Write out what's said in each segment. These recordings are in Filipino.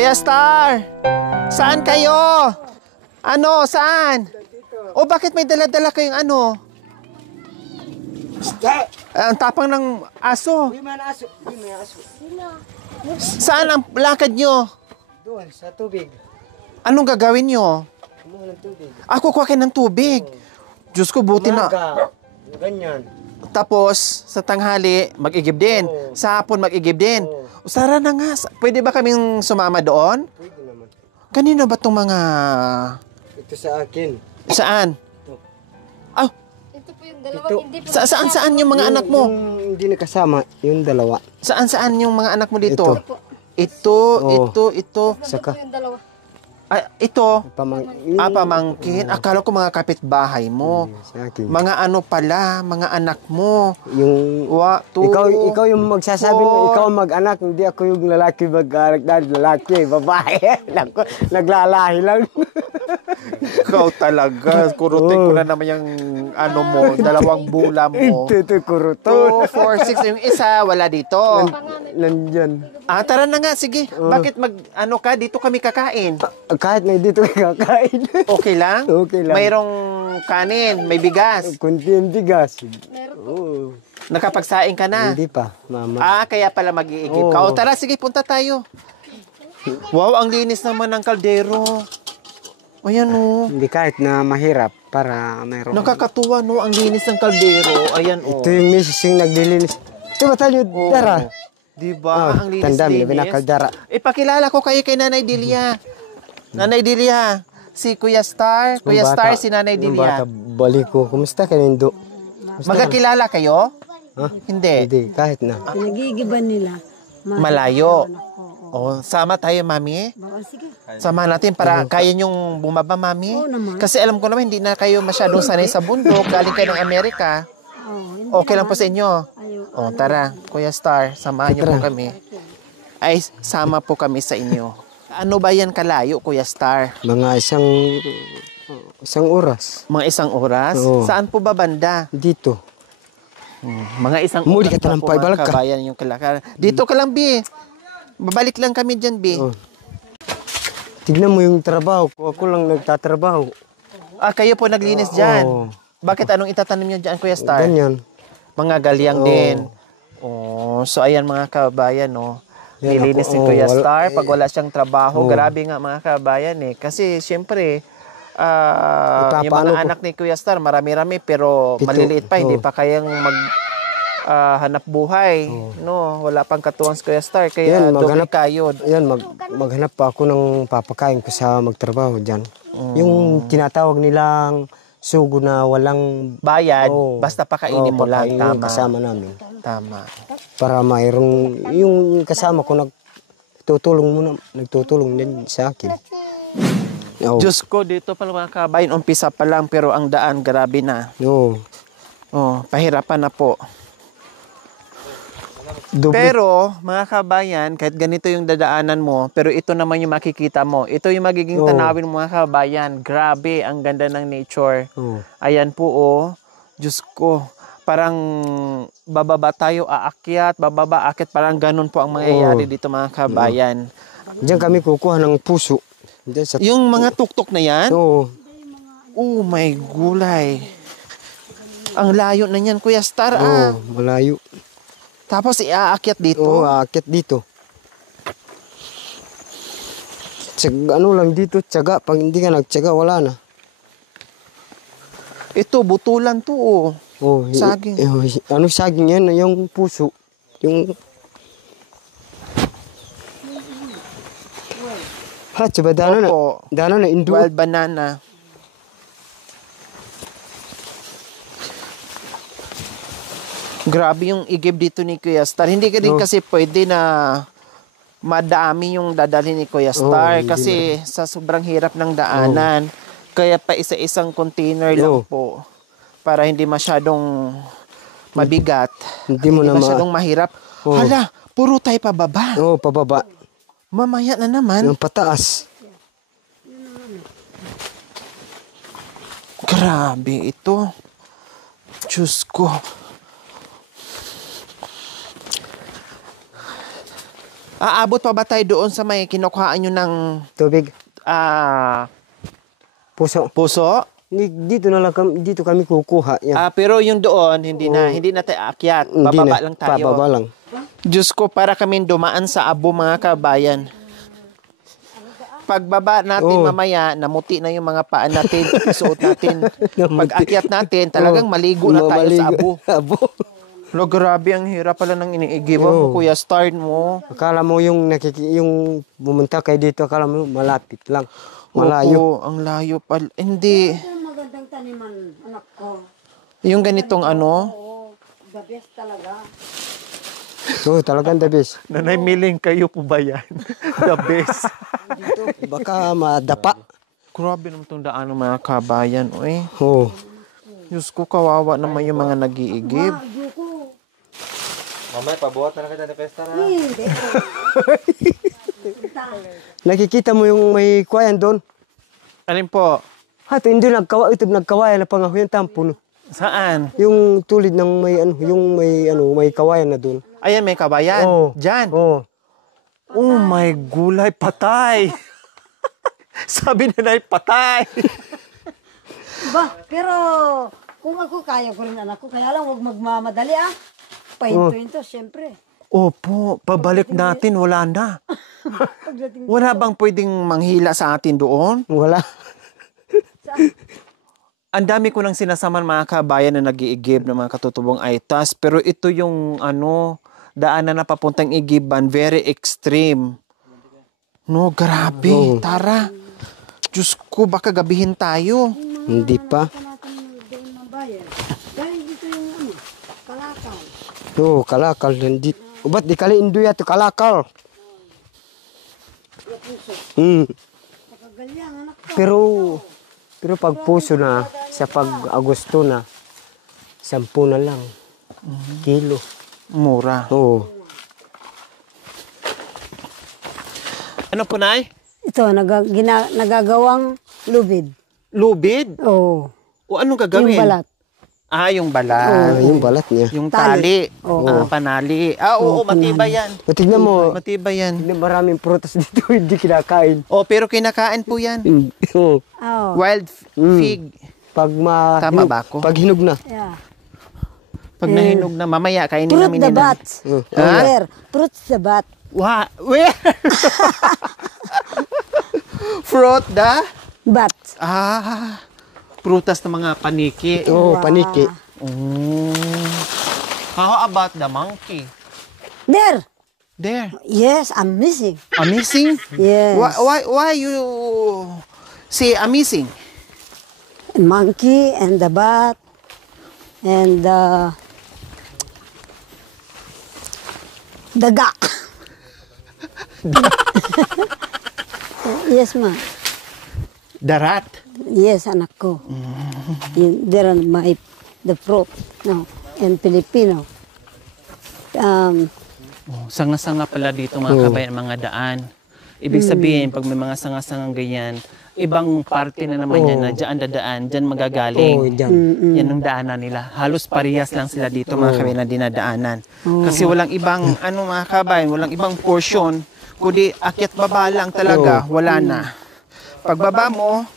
Kuya Star! Saan kayo? Ano? Saan? O bakit may dala-dala kayong ano? Ang tapang ng aso. Saan ang lakad nyo? Doon, sa tubig. Anong gagawin nyo? Kumuha ng tubig. Kukuha kayo ng tubig. Diyos ko, buti na. Ganyan. Tapos, sa tanghali, mag-igib din. Sa hapon, mag-igib din. Sara na nga. Pwede ba kaming sumama doon? Pwede naman. Kanino ba itong mga... Ito sa akin. Saan? Ito po yung dalawang hindi po. Saan yung mga anak mo? Yung hindi nakasama, yung dalawa. Saan yung mga anak mo dito? Ito. Ito. Saka. Yung dalawa. Ito. Pamangkin. Pamangkin. Akala ko mga kapitbahay mo. Sa akin. Mga ano pala, mga anak mo. Yung... Ikaw yung magsasabi mo, ikaw mag-anak, hindi ako yung lalaki mag-anak dahil lalaki, babae. Naglalahi lang. Ikaw talaga. Kurutin ko na naman yung ano mo, dalawang bula mo. Ito, kuruto. 2, 4, 6. Yung isa, wala dito. Nandyan. Tara na nga, sige. Bakit ka? Dito kami kakain. Kahit na dito kakain. Okay lang? Okay lang. Mayroong kanin, may bigas. Kunti yung bigas. Meron po. Nakapagsaing ka na? Hindi pa, mama. Kaya pala mag-iigib ka. Tara, sige, punta tayo. Wow, ang linis naman ng kaldero. Ayan o. Hindi kahit na mahirap para mayroon. Nakakatuwa no, ang linis ng kaldero. Ayan o. Ito yung misis yung naglilinis. Ito ba tayo, Dara? Diba? Ang Tandaan, linis-linis. binakaldara. Ipakilala ko kayo kay Nanay Delia. Nanay Delia, si Kuya Star. Kuya Star, si Nanay Delia. Balik ko. Kumusta ka, Nindo? Magkakilala kayo? Hindi. Hindi, kahit na. Pinagigiban nila. Malayo. Sama tayo, Mami. Sige. Sama natin para kaya nyong bumaba, Mami. Oo naman. Kasi alam ko naman, hindi na kayo masyadong sanay sa bundok. Galing kayo ng Amerika. Okay lang po sa inyo. Tara, Kuya Star, samahan niyo po kami. Ay, sama po kami sa inyo. Ano ba yan kalayo, Kuya Star? Mga isang oras. Mga isang oras? Oo. Saan po ba banda? Dito. Mga isang Muli oras ka talampay, po, balik mga ka. kabayan yung kalakar. Dito ka lang, Bi. Babalik lang kami dyan, Bi. Tignan mo yung trabaho ko. Ako lang nagtatrabaho. Kayo po naglinis dyan. Bakit anong itatanim nyo dyan, Kuya Star? Ganyan. Mga galyang din. So ayan mga kabayan, no. Nilinis si Kuya Star pag wala siyang trabaho. Grabe nga mga kabayan eh. Kasi siyempre, yung mga anak ni Kuya Star, marami-rami pero maliliit pa, hindi pa kayang hanap buhay. No, wala pang katuwang si Kuya Star. Kaya doble kayod. Yan, maghanap pa ako ng papakain ko sa magtrabaho dyan. Yung tinatawag nilang sugo na walang bayad, basta pakainin mo lang. Tama. Kasama namin. Tama. Para mayroong, yung kasama ko nagtutulong din sa akin. Diyos ko, dito pala mga kabayan, umpisa pa lang pero ang daan, grabe na. Pahirapan na po. Pero, mga kabayan, kahit ganito yung dadaanan mo, pero ito naman yung makikita mo. Ito yung magiging tanawin mo, mga kabayan. Grabe, ang ganda ng nature. Ayan po, Diyos ko. Parang bababa tayo, aakyat, bababa, akit. Parang ganun po ang mangyayari dito, mga kabayan. Diyan kami kukuha ng puso. Yung mga tuktok na yan? Oo. Oh, may gulay. Ang layo na yan, Kuya Star. Malayo. Tapos iaakyat dito? Aakyat dito. Ano lang dito, tiyaga. Pag hindi ka nagtiyaga, wala na. Ito, butulan to, saging. Ano saging yan? Yung puso. Yung... Coba dana na Indo. Wild banana. Grabe yung igib dito ni Kuya Star. Hindi ka din kasi pwede na madami yung dadalhin ni Kuya Star kasi sa sobrang hirap ng daanan. Kaya pa isa-isang container lang po para hindi masyadong mabigat. Hindi masyadong mahirap. Hala, puro tayo pababa. Pababa. Mamaya na naman. Yung pataas. Grabe ito. Diyos ko. Aabot pa ba tayo doon sa may kinukuhaan nyo ng Tubig. Puso. puso? Dito na lang kami, dito kami kukuha. Yan. Pero yung doon, hindi na tayo aakyat. Hindi Bababa na. lang tayo. Bababa lang. Diyos ko, para kami dumaan sa abo mga kabayan. Pagbaba natin mamaya, namuti na yung mga paan natin, suot natin. Pag akyat natin, talagang maligo na tayo sa abo. Abo. Lo, grabe, ang hirap pala ng iniigiban mo, Kuya Star mo. Akala mo yung yung pumunta kayo dito, akala mo malapit lang. Malayo. Oo, ang layo pala. Hindi. Magandang taniman, anak ko. Yung ganitong ano, Oo, the best talaga. Oo, talagang the best. nanay miling kayo po ba yan? The best. Dito, baka madapa. Grabe naman itong daan ng mga kabayan, oy. Oo. Diyos ko, kawawa naman yung mga nag-iigib. Ayoko. Mamaya, pabuhat na lang kita ng pesta na. Hindi. Nakikita mo yung may kwayan doon? Alin po? Hato, hindi nagkawayan na pangahoy yung tampo. No? Saan? Yung tulid ng may kawayan na doon. Ayan, may kabayan. Oo. Diyan. Oo. Oh my gulay, patay. Sabi nila ay patay. Ba, pero kung ako kaya ko rin anak ko, kaya lang huwag magmamadali Pahinto-hinto, syempre. Opo, pabalik natin, wala na. Pagdating Wala bang pwedeng manghila sa atin doon? Wala. Ang dami ko nang sinasaman mga kabayan na nag-iigib ng mga katutubong aitas. Pero ito yung daanan na papuntang igiban, very extreme. No, grabe. Tara. Diyos ko, baka gabihin tayo. Hindi pa. doon ng bayan. Dahil dito yung kalakaw. Oo, kalakal. Nandito. Ba't di kali induya to kalakal? Pagkagalyang anak ko. Pero pag puso na, sa pag Agosto na, 10 na lang. Kilo. Mura. Oo. Ano po, Nay? Ito, nagagawang lubid. Lubid? Oo. O anong gagawin? Yung balat. Yung balat. Yung balat niya. Yung tali. Oo. Panali. Oo, matibay yan. O, tignan mo, Matibay yan. maraming prutas dito, hindi kinakain. Pero kinakain po yan. Oo. Oo. Wild fig. Pag Tama ba ako? Pag hinog na. Yeah. Pag nahinog na, mamaya kainin Fruit namin the nila. bat. Ha? Where? Fruit the bat. Where? Fruit the? Bat. Prutas ng mga paniki. Oo, paniki. How about the monkey? There. There. Yes, amazing. Amazing? Yes. Why you say amazing? Monkey and the bat and the daga. Yes, ma. The rat. Yes, anak ko. There are the fruit, no, in Filipino. Sanga-sanga pala dito mga kabayan, mga daan. Ibig sabihin, pag may mga sanga-sangang ganyan, ibang parte na naman yan na dyan dadaan, dyan magagaling. Oo, dyan. Yan ang daanan nila. Halos parehas lang sila dito mga kabayan na dinadaanan. Kasi walang ibang, mga kabayan, walang ibang portion, kundi akyat baba lang talaga, wala na. Pagbaba mo,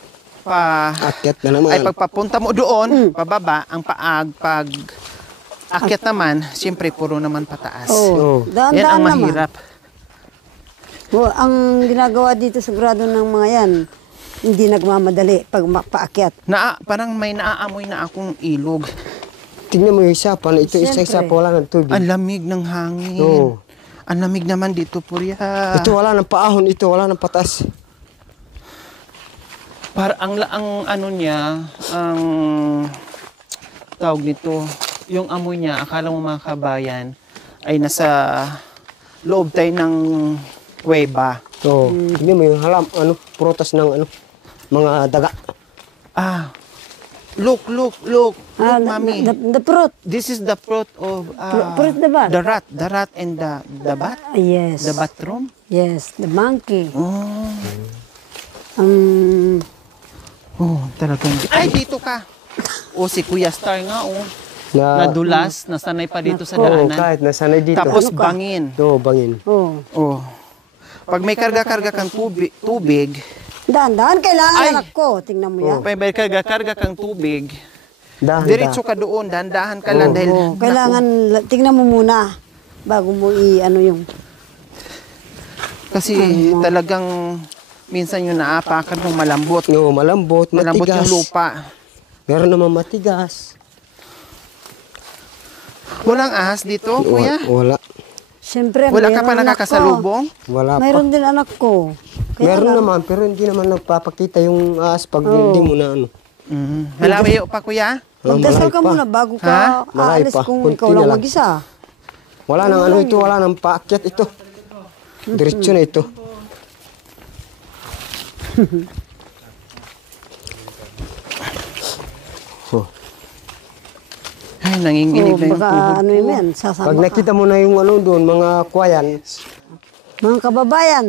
Akyat na naman. ay pagpapunta mo doon, pababa, ang pag akyat naman, siyempre puro naman pataas. Oo. Daan-daan Yan ang naman. mahirap. Ang ginagawa dito sa grado ng mga yan, hindi nagmamadali pag paakyat. Parang may naaamoy na akong ilog. Tingnan mo yung isa pa. Ito Siyempre. isa pa wala ng tubig. Ang lamig ng hangin. Oo. Ang lamig naman dito, Purya. Ito wala ng paahon. Ito wala ng patas. Para ang ano niya, ang tawag nito, yung amoy niya, akala mo mga kabayan, ay nasa loob tayo ng kuweba. Oo. Tingnan mo yung prutas ng mga daga. Look, Mami. The fruit. This is the fruit of Fruit the bat. the rat and the bat, Yes. the bathroom. Yes, the monkey. Talagang. Ay, dito ka. Si Kuya Star nga, nadulas, nasanay pa dito sa Oo, daanan. kahit nasanay dito. Tapos bangin. Oo, bangin. Oo. Oh. Pag may karga-karga kang tubig, Dahan-dahan kailangan Ay! anak ko. Tingnan mo yan. pag may karga-karga kang tubig, Dahan, diretso ka doon, dahan-dahan ka lang dahil Oo, kailangan, tingnan mo muna bago mo i-ano yung... kasi talagang minsan yung naapakan mo malambot. Oo, malambot, Malambot matigas. yung lupa. Meron naman matigas. Walang ahas dito, kuya? Wala. Siyempre, Wala ka mayroon pa anak nakakasalubong? Wala ko. pa. Mayroon din anak ko. Meron naman, pero hindi naman nagpapakita yung ahas pag hindi mo na ano. Malayo pa, kuya? Magdasal malayo ka pa. muna bago Ha? ka Malayo aalis pa. kung Kunti ikaw na lang lang. mag-isa. Wala nang ano ito, wala nang paakyat ito. Diretso na ito. Oh. Ay, nanginginig na yung Baka tuhod ano ko. yun yan, sasama Pag ka. nakita mo na yung ano doon, mga kwayan, Mga kababayan,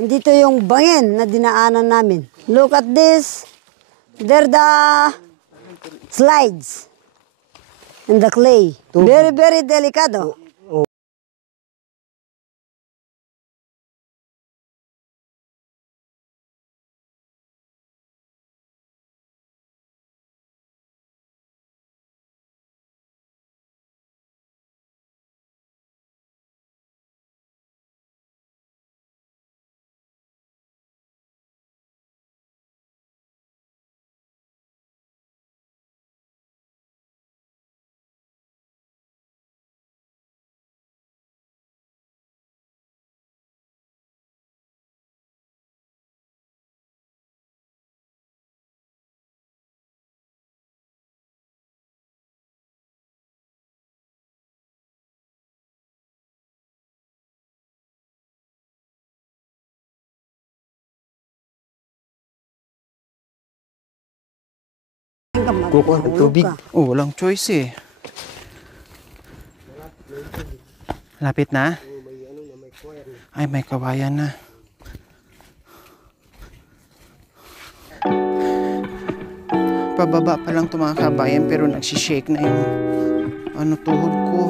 andito yung bangin na dinaanan namin. Look at this. There the slides and the clay. Very, very delicado. kukuha ng tubig. Oh, walang choice eh. Lapit na? Ay, may kawayan na. Pababa pa lang ito mga kabayan pero nagsishake na yung ano tuhod ko.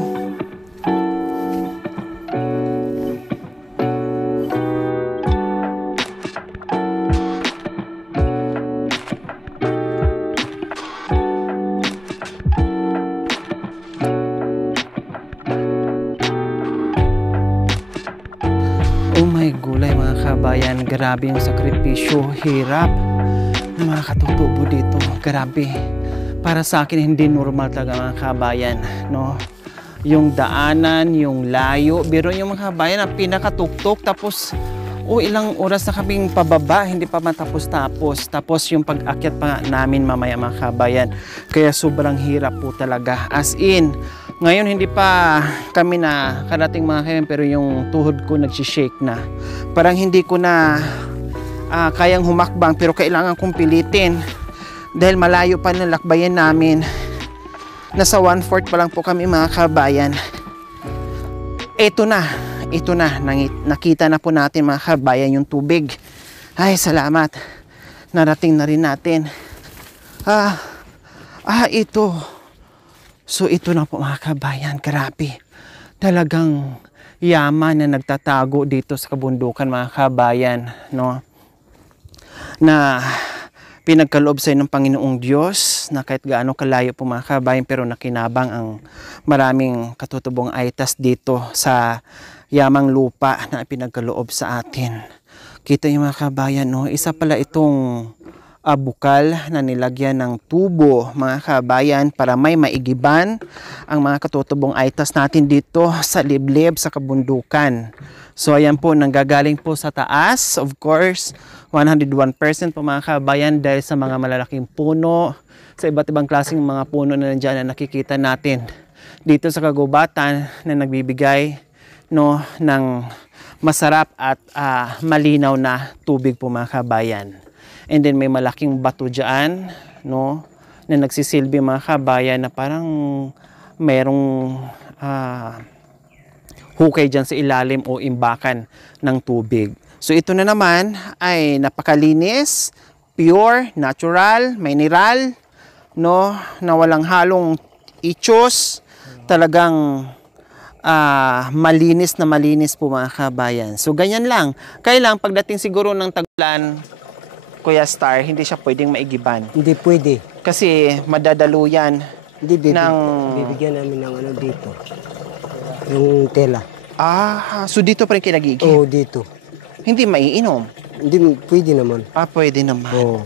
Oh my gulay mga kabayan, grabe yung sakripisyo, hirap ng mga katutubo dito, grabe. Para sa akin hindi normal talaga mga kabayan, no? Yung daanan, yung layo, pero yung mga kabayan ang pinakatuktok tapos ilang oras na kaming pababa, hindi pa matapos-tapos. Tapos yung pag-akyat pa namin mamaya mga kabayan, kaya sobrang hirap po talaga. As in, ngayon hindi pa kami na karating mga kabayan pero yung tuhod ko nagsishake na. Parang hindi ko na kayang humakbang pero kailangan kong pilitin. Dahil malayo pa ng lakbayan namin. Nasa 1/4 pa lang po kami mga kabayan. Ito na, nakita na po natin mga kabayan yung tubig. Ay, salamat. Narating na rin natin. Ito. So ito na po mga kabayan, grabe. Talagang yaman na nagtatago dito sa kabundukan mga kabayan, no? Na pinagkaloob sa ng Panginoong Diyos na kahit gaano kalayo po mga kabayan pero nakinabang ang maraming katutubong aitas dito sa yamang lupa na pinagkaloob sa atin. Kita niyo mga kabayan, no? Isa pala itong bukal na nilagyan ng tubo mga kabayan para may maigiban ang mga katutubong aitas natin dito sa liblib sa kabundukan. So ayan po, nanggagaling po sa taas, of course, 101% po mga kabayan dahil sa mga malalaking puno, sa iba't ibang klaseng mga puno na nandiyan na nakikita natin dito sa kagubatan na nagbibigay, no, ng masarap at malinaw na tubig po mga kabayan. And then may malaking bato dyan, no, na nagsisilbi mga kabayan na parang merong hukay dyan sa ilalim o imbakan ng tubig. So ito na naman ay napakalinis, pure, natural, mineral, no, na walang halong i-choose, talagang malinis po mga kabayan. So ganyan lang. Kailang pagdating siguro ng tag-ulan, Kuya Star, hindi siya pwedeng maigiban. Hindi pwede. Kasi madadaluyan Hindi bibigyan namin ng ano dito. Yung tela. So dito pa rin kinagigib? Oo, dito. Hindi maiinom? Hindi pwede naman. Pwede naman. Oo.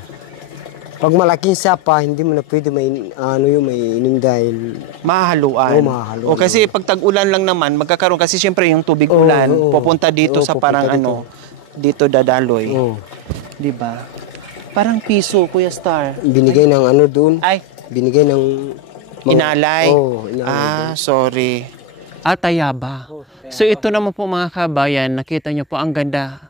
Pag malaking sapa, hindi mo na pwede mainim dahil mahaluan. Mahaluan. Kasi pag tag-ulan lang naman, magkakaroon kasi siyempre yung tubig ulan, pupunta dito sa parang dito dadaloy. Di ba? Parang piso, Kuya Star. Binigay ng ano doon. Binigay ng inalay. Inalay. Sorry. Tayaba. So ito naman po mga kabayan, nakita nyo po ang ganda.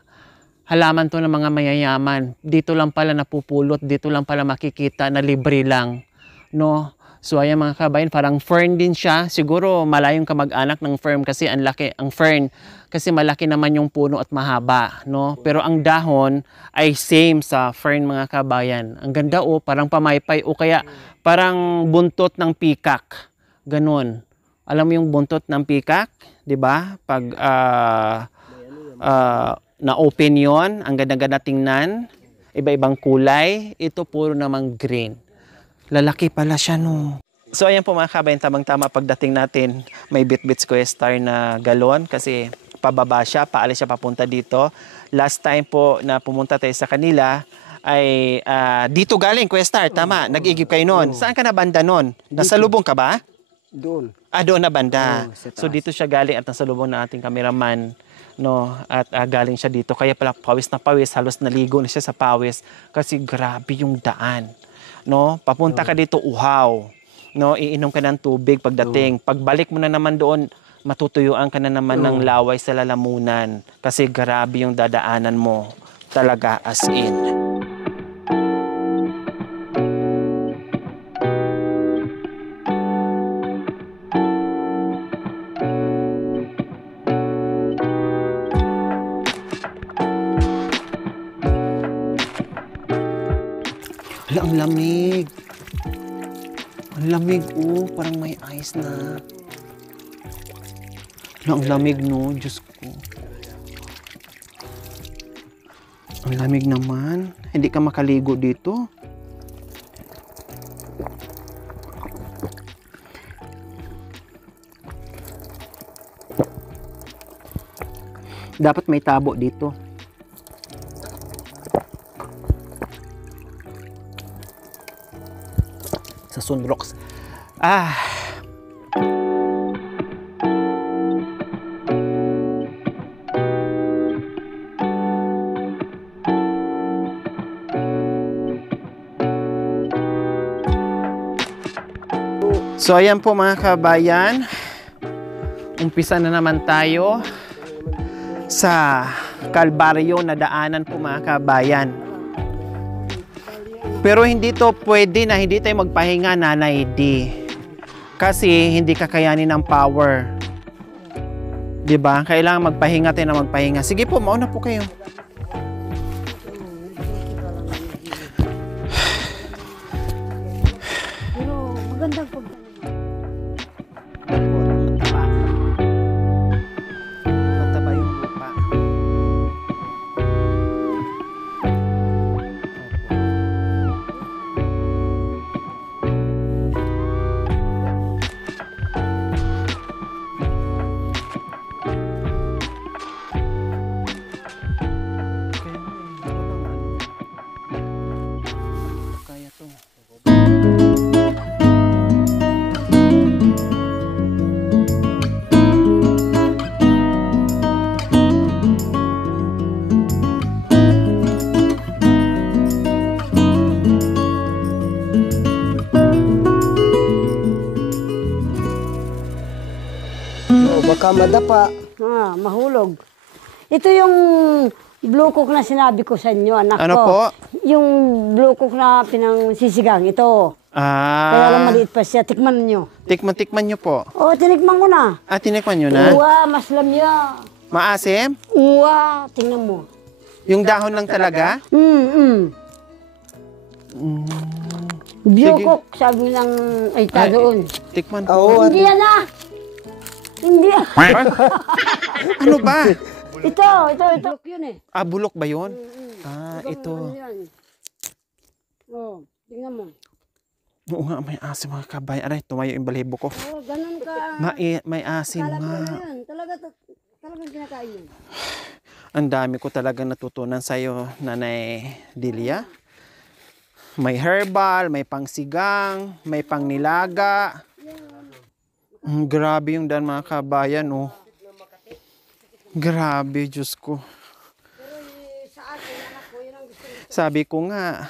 Halaman to ng mga mayayaman. Dito lang pala napupulot, dito lang pala makikita na libre lang, no? So ayan mga kabayan, parang fern din siya. Siguro malayong kamag-anak ng fern kasi ang laki ang fern kasi malaki naman yung puno at mahaba, no? Pero ang dahon ay same sa fern mga kabayan. Ang ganda parang pamaypay o kaya parang buntot ng peacock. Ganun. Alam mo yung buntot ng peacock, 'di ba? Pag na-open yon, ang ganda-ganda tingnan, iba-ibang kulay, ito puro namang green. Lalaki pala siya, no? So ayan po mga kabayan, tamang-tama pagdating natin, may Bit-Bits Kuya Star na galon kasi pababa siya, paalis siya papunta dito. Last time po na pumunta tayo sa kanila ay dito galing Kuya Star, tama, nag-igib kayo noon. Saan ka na banda noon? Nasa lubong ka ba? Doon. Doon na banda. So dito siya galing at nasa lubong ng ating cameraman. No, at galing siya dito kaya pala pawis na pawis, halos naligo na siya sa pawis kasi grabe yung daan, no? Papunta ka dito uhaw, no? Iinom ka ng tubig pagdating, pagbalik mo na naman doon matutuyuan ka na naman ng laway sa lalamunan kasi grabe yung dadaanan mo talaga, as in. Ang lamig. Ang lamig, parang may ice na. Ang lamig, no? Diyos ko. Ang lamig naman. Hindi ka makaligo dito. Dapat may tabo dito. Sa Sunrocks. So ayan po mga kabayan, umpisa na naman tayo sa kalbaryo na daanan po mga kabayan. Pero hindi to pwede na hindi tayo magpahinga, Nanay D. Kasi hindi kakayanin ng power. 'Di ba? Kailangan magpahinga tayo na magpahinga. Sige po, mauna po kayo. Pero magandang pag Mataba yung lupa. Kaya to. Baka madapa. mahulog. Ito yung blue cook na sinabi ko sa inyo, anak Ano ko. po? Yung blue cook na pinangsisigang, ito. Kaya lang maliit pa siya. Tikman nyo. Tikman nyo po. Tinikman ko na. Tinikman nyo na? Uwa, maslam niya. Maasim? Uwa, tingnan mo. Yung dahon lang talaga? Biyokok, sabi ng Aita doon. Tikman ko. Oo, Hindi yan ah! Hindi ah! Ano ba? Ito. Bulok yun eh. Ah, bulok ba yun? Ano Ito. yan? Oh, tingnan mo. Oo nga, may asim mga kabay. Aray, tumayo yung balibo ko. Oh, ganun ka. May asim Kala ko nga. na yun. Talagang kinakain yun. Ang dami ko talaga natutunan sa'yo, Nanay Delia. May herbal, may pangsigang, may pangnilaga. Grabe yung daan mga kabayan, oh. Grabe, Diyos ko. Sabi ko nga,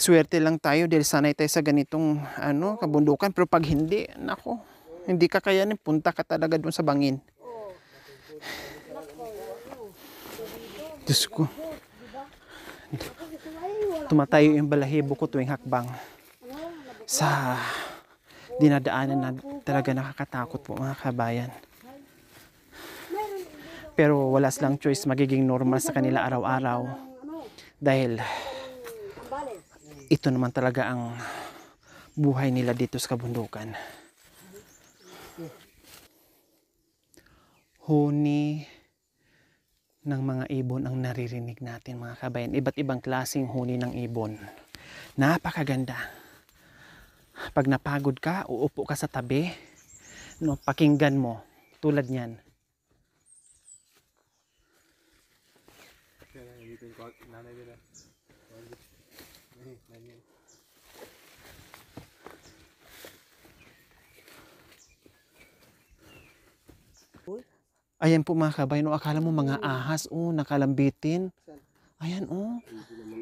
swerte lang tayo dahil sanay tayo sa ganitong kabundukan. Pero pag hindi, nako, hindi ka kayanin, punta ka talaga doon sa bangin. Diyos ko. Tumatayo yung balahibo ko tuwing hakbang sa dinadaanan na talaga nakakatakot po mga kabayan. Pero wala silang choice, magiging normal sa kanila araw-araw dahil ito naman talaga ang buhay nila dito sa kabundukan. Huni ng mga ibon ang naririnig natin mga kabayan. Iba't ibang klaseng huni ng ibon. Napakaganda. Pag napagod ka, uupo ka sa tabi, pakinggan mo tulad niyan. Ayan po mga kabayan, akala mo mga ahas, nakalambitin. Ayan,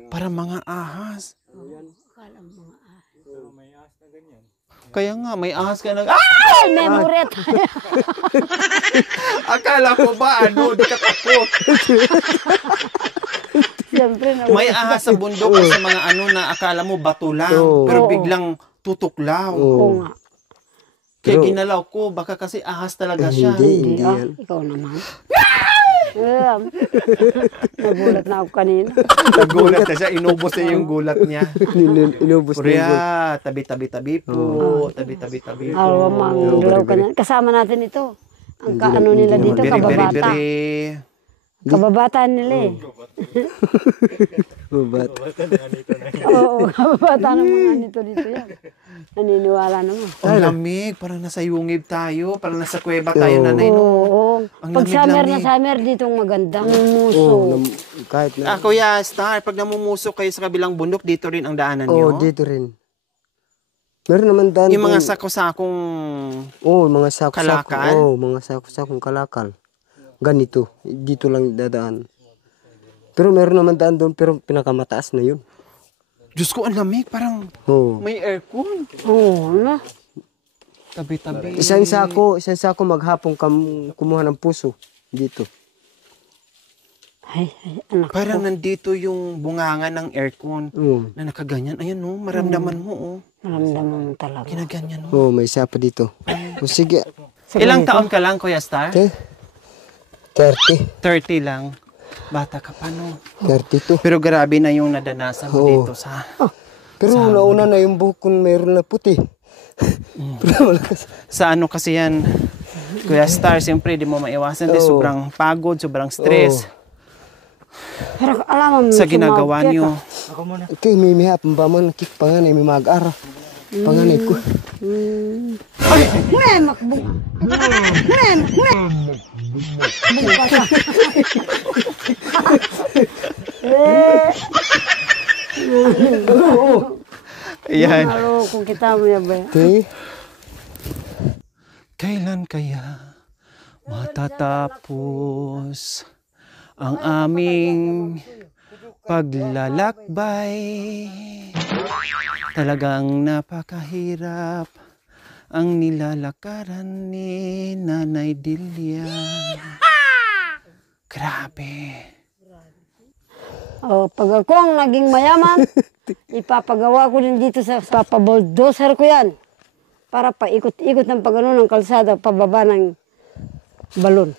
para mga ahas. Akala mo mga ahas. May ahas na ganyan. Kaya nga, may ahas ka Ay, memory tayo. Akala ko ba, di ka takot. Siyempre na. May ahas sa bundok sa mga na akala mo bato lang. Pero biglang tutuklaw. Oo nga. Kaya ginalaw ko, baka kasi ahas talaga siya. Hindi Ah, yan. ikaw naman. Nagulat na ako kanina. Nagulat na siya, inubos niya yung gulat niya. Inubos na yung Kurya, tabi-tabi-tabi po. Tabi-tabi-tabi po. Alawang dalaw ka na. Kasama natin ito. Ang kaano nila dito, kababata. Kababata nila eh. Babat. Oo, kababata ng mga nito dito yan. Naniniwala naman. Ang lamig, parang nasa yungib tayo, parang nasa kuweba tayo, nanay. Oo. Ang Pag summer na lamig-lamig. summer, ditong magandang muso. Kahit na. Kuya Star, pag namumusok kayo sa kabilang bundok, dito rin ang daanan Oo, nyo? dito rin. Meron naman daan. Yung mga sako-sakong mga sako-sako. kalakal? Mga sako-sakong kalakal. Ganito. Dito lang dadaan. Pero meron naman daan doon, pero pinakamataas na yun. Diyos ko, ang lamig, parang Oo. may aircon. Oo, ano? Tabi-tabi. Isang sako maghapon kumuha ng puso dito. Ay, anak. Parang nandito yung bunganga ng aircon Oo. na nakaganyan. Ayan, maramdaman mo, Naramdaman mo talaga. Kinaganyan mo. Oo, may isa pa dito. O sige. Ilang taon ka lang, Kuya Star? 30. 30 lang. Bata ka pa, no? 32. Pero grabe na yung nadanasan mo Oo. dito sa... Pero nauna na yung buhok ko mayroon na puti. Pero malakas. Sa ano kasi yan, Kuya Star, siyempre di mo maiwasan. Oo. Sobrang pagod, sobrang stress Pero alam mo, sa ginagawa nyo. Okay, may hapon ba man kik panganay may mag-ara. Panganay ko. Makbong. Ayan. Halo, kung kita mo yan ba? Okay. Kailan kaya matatapos ang aming paglalakbay? Talagang napakahirap ang nilalakaran ni Nanay Delia. Grabe. Oh, pag ako ang naging mayaman, ipapagawa ko din dito sa papabulldozer ko yan. Para paikot-ikot ng pagano ng kalsada, pababa ng balon.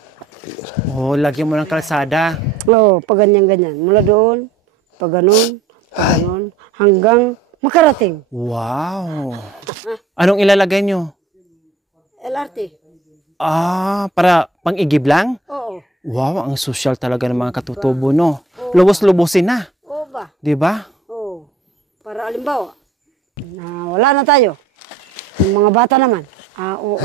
Oh, lagyan mo ng kalsada. Oo, pag ganyan-ganyan. Mula doon, pag ganon, hanggang makarating. Wow. Anong ilalagay nyo? LRT. Para pang-igib lang? Oo. Wow, ang social talaga ng mga katutubo, no? Lubos-lubosin na. Oo ba? Di ba? Oo. Para alimbawa, na wala na tayo. Yung mga bata naman. Oo.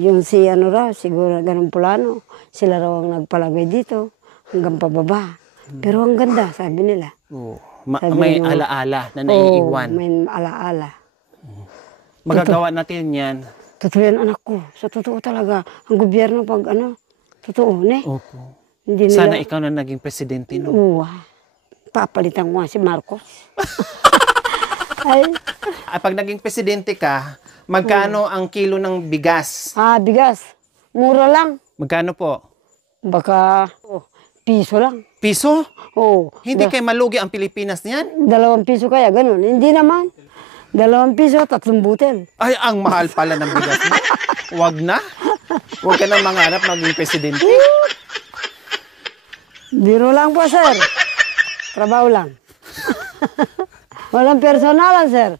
Yung si ano raw, siguro ganun pulano. Sila raw ang nagpalagay dito. Hanggang pababa. Pero ang ganda, sabi nila. Oh. Sabi May nyo, alaala na naiiwan. may alaala. Magagawa natin yan. Totoo yan, anak ko. Sa totoo talaga. Ang gobyerno pag totoo, ne? Opo. Hindi Sana nila, ikaw na naging presidente, no? uwa. Papalitan ko nga si Marcos. Ay, Pag naging presidente ka, magkano ang kilo ng bigas? bigas. Mura lang. Magkano po? Baka, piso lang. Piso? Oo. Hindi kayo malugi ang Pilipinas niyan? 2 piso kaya, ganun. Hindi naman. 2 piso, 3 butel. Ay, ang mahal pala ng bigas mo. Wag na. Huwag ka na mangarap maging presidente. Biro lang po, sir. Trabaho lang. Walang personalan, sir.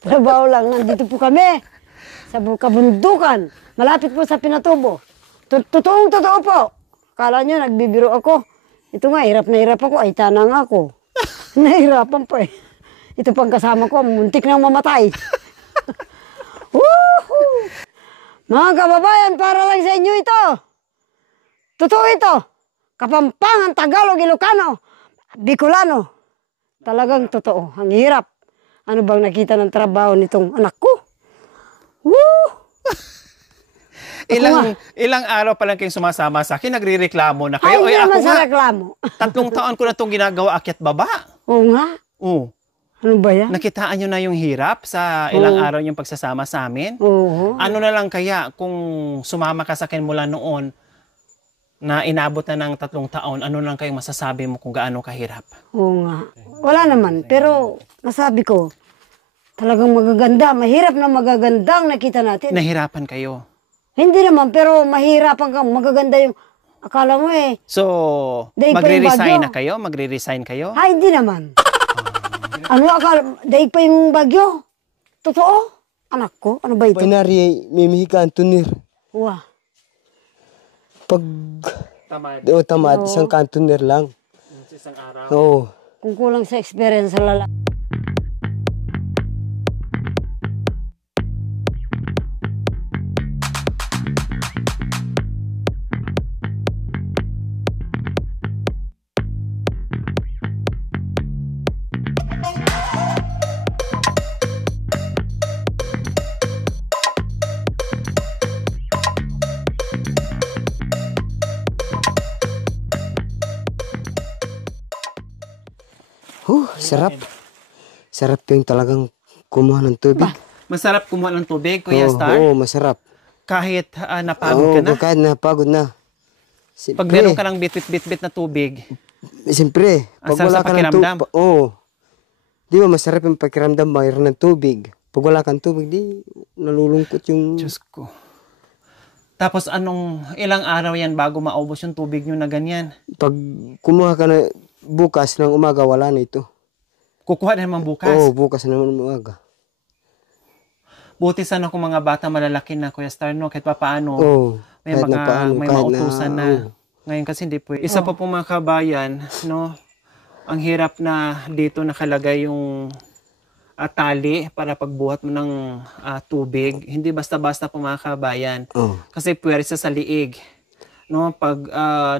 Trabaho lang. Nandito po kami. Sa kabundukan. Malapit po sa Pinatubo. Totoong totoo po. Kala nyo, nagbibiro ako. Ito nga, hirap na hirap ako. Ay, tanang ako. Nahirapan po eh. Ito pang kasama ko, muntik nang mamatay. Woohoo! Mga kababayan, para lang sa inyo ito. Totoo ito. Kapampangan, Tagalog, Ilocano, Bicolano. Talagang totoo. Ang hirap. Ano bang nakita ng trabaho nitong anak ko? Woo! Ilang araw pa lang kayong sumasama sa akin, nagre-reklamo na kayo. Ay, hindi naman sa reklamo. 3 taon ko na itong ginagawa, akyat baba. Oo nga. Oo. Ano ba yan? Nakitaan nyo na yung hirap sa ilang araw yung pagsasama sa amin? Oo. Ano na lang kaya kung sumama ka sa akin mula noon na inabot na ng 3 taon, ano lang kayong masasabi mo kung gaano kahirap? Oo nga. Wala naman. Pero masabi ko, talagang magaganda. Mahirap na magagandang nakita natin. Nahirapan kayo. Hindi naman, pero mahirapan kang magaganda yung akala mo eh. So, Daig pa yung magre-resign bagyo. na kayo? Magre-resign kayo? Ay, hindi naman. Ano akala? Daig pa yung bagyo. Totoo? Anak ko, ano ba ito? Panari, mimihi ka ang tunir. Wah. Pag Tamad. tamad, isang kantunir lang. Isang araw. Oo. Kung kulang sa experience sa lalaki. Sarap. Sarap yung talagang kumuha ng tubig. Masarap kumuha ng tubig, Kuya Star? Oo, masarap. Kahit napagod ka na? Kahit napagod na. Pag meron ka ng bit-bit na tubig, Siyempre, ang pag sarap wala sa ka ng pakiramdam. tubig, di ba masarap yung pakiramdam mayroon ng tubig. Pag wala kang tubig, di nalulungkot yung... Diyos ko. Tapos ilang araw yan bago maubos yung tubig nyo na ganyan? Pag kumuha ka na bukas ng umaga, wala na ito. Kukuha na naman bukas. Oo, bukas na naman umaga. Buti sana kung mga bata malalaki na, Kuya Star, no? Kahit pa paano, Oo. may kahit na paano, may kahit mautusan na. oo. Ngayon kasi hindi po. Isa pa po mga kabayan, no? Ang hirap na dito nakalagay yung tali para pagbuhat mo ng tubig. Hindi basta-basta po mga kabayan. Oo. Kasi puwersa sa liig. No, pag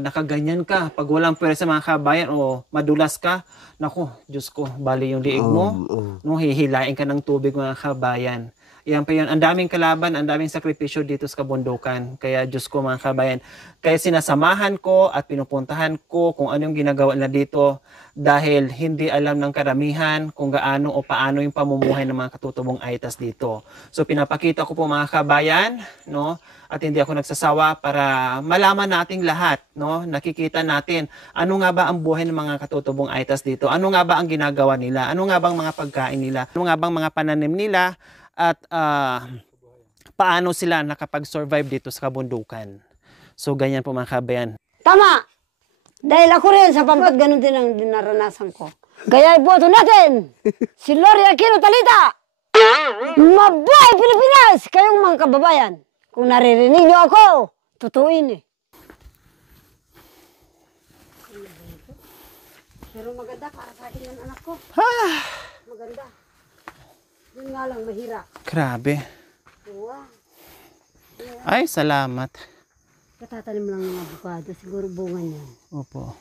nakaganyan ka, pag walang puwersa mga kabayan o madulas ka, naku, Diyos ko, bali yung liig mo. No, hihilain ka ng tubig mga kabayan. Yan pa yan. Ang daming kalaban, ang daming sakripisyo dito sa kabundukan. Kaya Diyos ko mga kabayan. Kaya sinasamahan ko at pinupuntahan ko kung ano yung ginagawa na dito dahil hindi alam ng karamihan kung gaano o paano yung pamumuhay ng mga katutubong Aitas dito. So pinapakita ko po mga kabayan, no? At hindi ako nagsasawa para malaman nating lahat, no? Nakikita natin ano nga ba ang buhay ng mga katutubong Aitas dito? Ano nga ba ang ginagawa nila? Ano nga bang mga pagkain nila? Ano nga bang mga pananim nila? At paano sila nakapag-survive dito sa kabundukan. So, ganyan po mga kabayan. Tama! Dahil ako rin sa Pampanga, ganun din ang dinaranasan ko. Kaya iboto natin si Lori Aquino Talita. Mabuhay Pilipinas! Kayong mga kababayan, kung naririnig niyo ako, tutuin eh. Pero maganda para sa akin ang anak ko. Maganda. Yun nga lang, mahirap. Grabe. Wow. Ay, salamat. Katatanim lang ng avocado, siguro bunga niyan. Opo.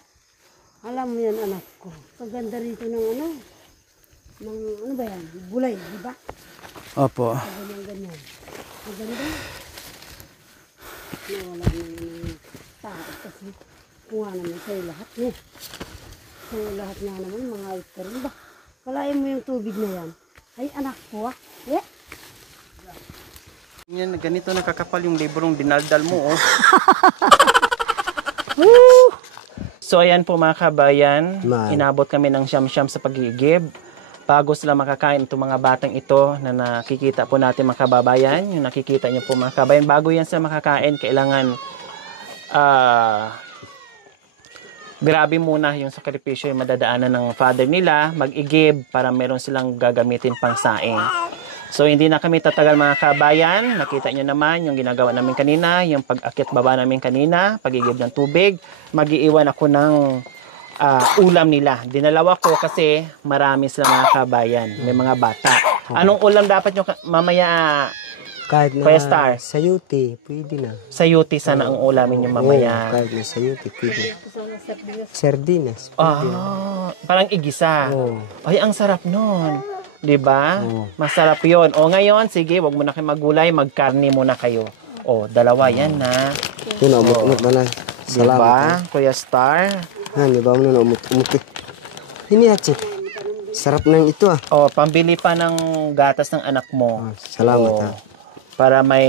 Alam mo yan, anak ko. Paganda rito ng ano ba yan? Bulay, di ba? Opo. Ganyan. Maganda. Nawala ng tao kasi kuha naman sa'yo lahat niya. Sa'yo lahat niya naman, mga hektar. Ba? Kalain mo yung tubig na yan. Ay, anak ko ah. Yeah. Yan, ganito nakakapal yung librong dinaldal mo, oh. So, ayan po mga kabayan. Inabot kami ng siyam-siyam sa pag-iigib. Bago sila makakain itong mga batang ito na nakikita po natin mga kababayan. Yung nakikita niyo po mga kababayan. Bago yan sila makakain, kailangan grabe muna yung sakripisyo yung madadaanan ng father nila. Mag-igib para meron silang gagamitin pang saing. So, hindi na kami tatagal mga kabayan. Nakita nyo naman yung ginagawa namin kanina, yung pag-akit baba namin kanina, pag-igib ng tubig. Mag-iiwan ako ng ulam nila. Dinalawa ko kasi marami sila mga kabayan. May mga bata. Anong ulam dapat nyo mamaya, Kahit na Kuya Star? sayuti, pwede na. Sayuti sana ang ulamin nyo mamaya. Kahit na sayuti, pwede. Sardinas. Parang igisa. Oo. Ay, ang sarap nun. Diba? Masarap yun. O ngayon, sige, wag mo na kayo magulay, magkarni muna kayo. O, dalawa yan na. Yun, umut na. Salamat. Diba, Kuya Star? Di ba mo na umut eh. Ini ache. Sarap na ito ah. O, pambili pa ng gatas ng anak mo. Salamat O, ah. para may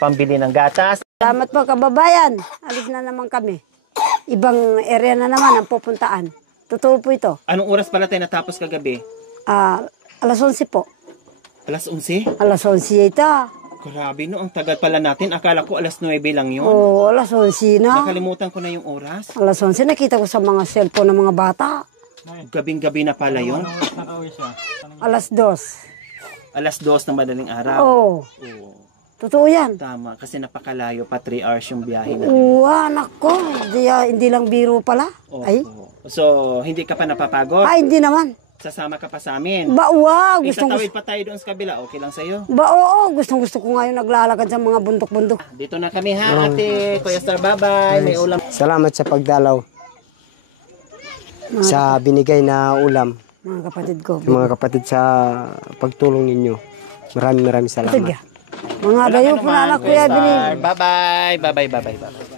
pambili ng gatas. Salamat po kababayan. Alis na naman kami. Ibang area na naman ang pupuntaan. Totoo po ito. Anong oras pala tayo natapos kagabi? Alas 11 po. Alas 11? Alas 11 ito. Grabe no, ang tagal pala natin. Akala ko alas 9 lang yun. Oo, alas 11 na. Nakalimutan ko na yung oras. Alas 11 nakita ko sa mga cellphone ng mga bata. Gabing-gabi na pala yun. Alas 2. Alas 2 na madaling araw. Oo. Oo. Totoo yan. Tama, kasi napakalayo pa 3 hours yung biyahe na. Oo, anak ko. Hindi lang biro pala. Oo. Ay. So, hindi ka pa napapagod? Ay, hindi naman. Sasama ka pa sa amin? Ba, wow. Gustong Itatawid pa tayo doon sa kabila. Okay lang sa'yo? Ba, oo. Gustong-gusto ko ngayon naglalakad sa mga bundok-bundok. Dito na kami ha, ate. Kuya Star, bye-bye. May ulam. Salamat sa pagdalaw. Sa binigay na ulam. Mga kapatid ko. Sa mga kapatid sa pagtulong ninyo. Maraming salamat. Sige. Mga dayo po na anak kuya binig. Bye-bye. Bye-bye. Bye-bye. Bye-bye.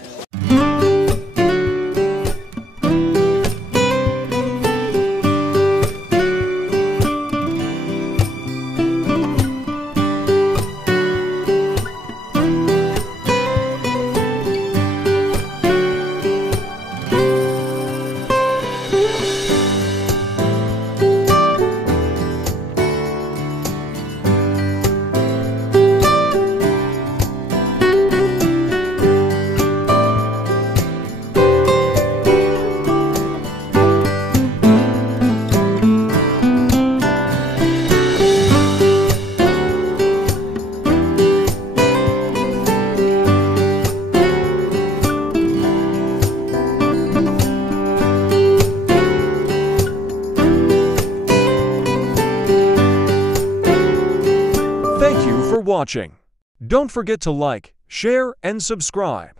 Watching. Don't forget to like, share, and subscribe.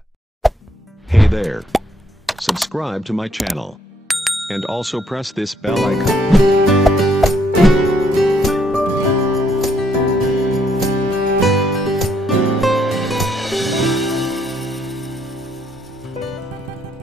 Hey there. Subscribe to my channel. And also press this bell icon.